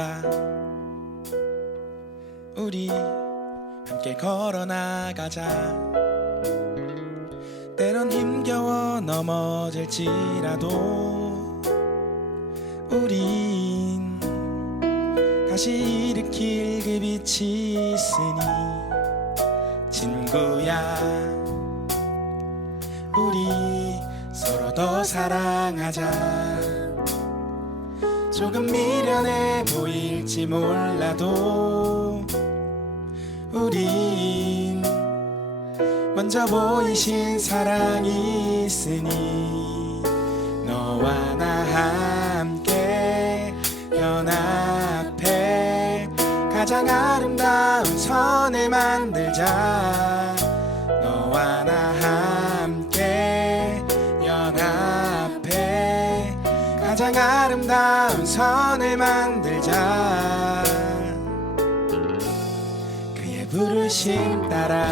친구야 우리 함께 걸어 나가자. 때론 힘겨워 넘어질지라도 우린 다시 일으킬 그 빛이 있으니 친구야 우리 서로 더 사랑하자 조금 미련해 보일지 몰라도 우린 먼저 보이신 사랑이 있으니 너와 나 함께 연합해 가장 아름다운 선을 만들자 가장 아름다운 선을 만들자. 그의 부르심 따라.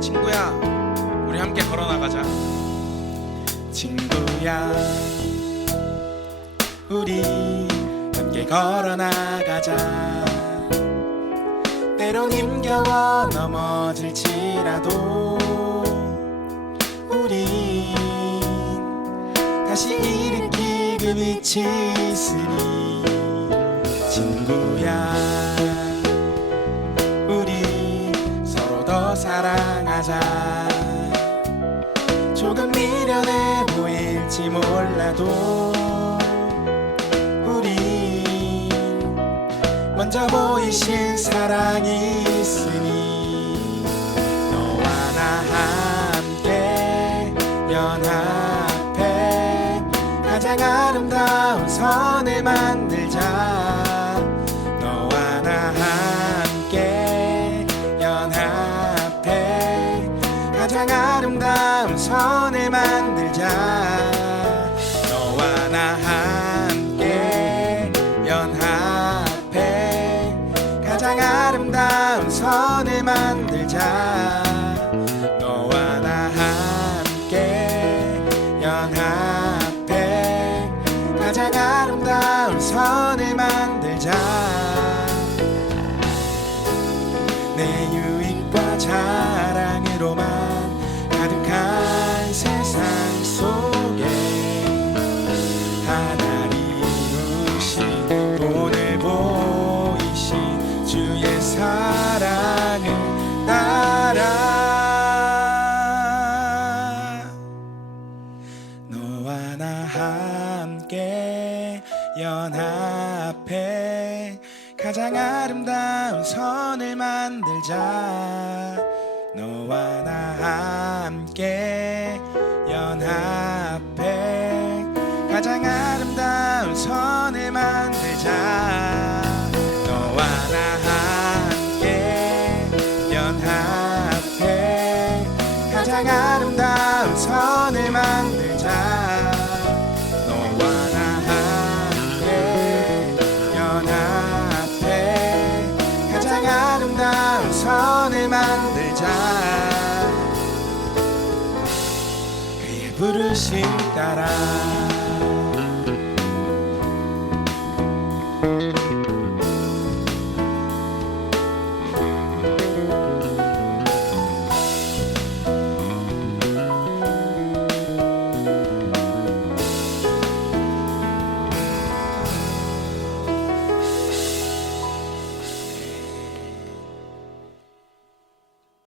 친구야 우리 함께 걸어 나가자. 친구야 우리 함께 걸어 나가자. 때론 힘겨워 넘어질지라도 우린 다시 일으킬 그 빛이 있으니 친구야. 우리 서로 더 사랑하자. 조금 미련해 보일지 몰라도 먼저 보이신 사랑이 있으니 너와 나 함께 연합해 가장 아름다운 선을 만들 선을 만들자. 너와 나 함께 연합해 가장 아름다운 선을 만들자. 내 유익과 자랑으로만 가득한 세상 연합해 가장 아름다운 선을 만들자. 너와 나 함께 연합해 가장 아름다운 선을 만들자. 너와 나 아름다운 선을 만들자. 그의 부르심 따라